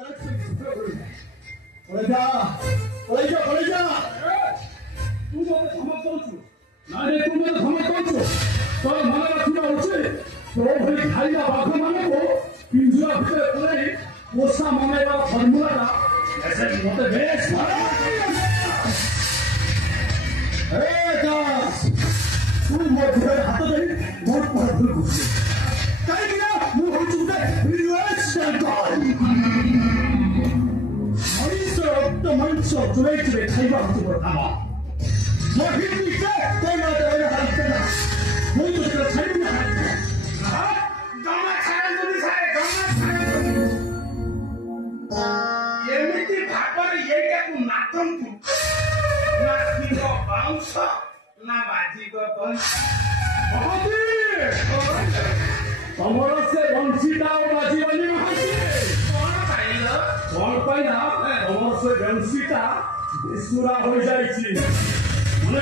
तू मत धमक दउछु नारे तू मत धमक दउछु तो मन रखिया होचे तो भली खाइला बाघ माने को पिंजरा भीतर पुराई पोसा मनेवा फॉर्मूला ऐसे मते बेस ए दास तू मत हाथ दे बहुत बहुत कुछ काई दिया मुंह हो चुके रिलैक्स कर तो मंच जुड़े जुड़े खाइबा हमको बतावा मोहिनी से तो ना तो हाथ ना वो तो तेरा छड़ी ना हां गामा छाड़ा दुनी सारे गामा छाड़ा एमिति भापर एटा को नाथम तू नाथी को बाउंस ना बाजी को बंस बाजी तमरो से बंसीटा और बाजी वाली महासी कौन पाइला तमरो से बंसीटा विस्मुरा हो जाइछि मने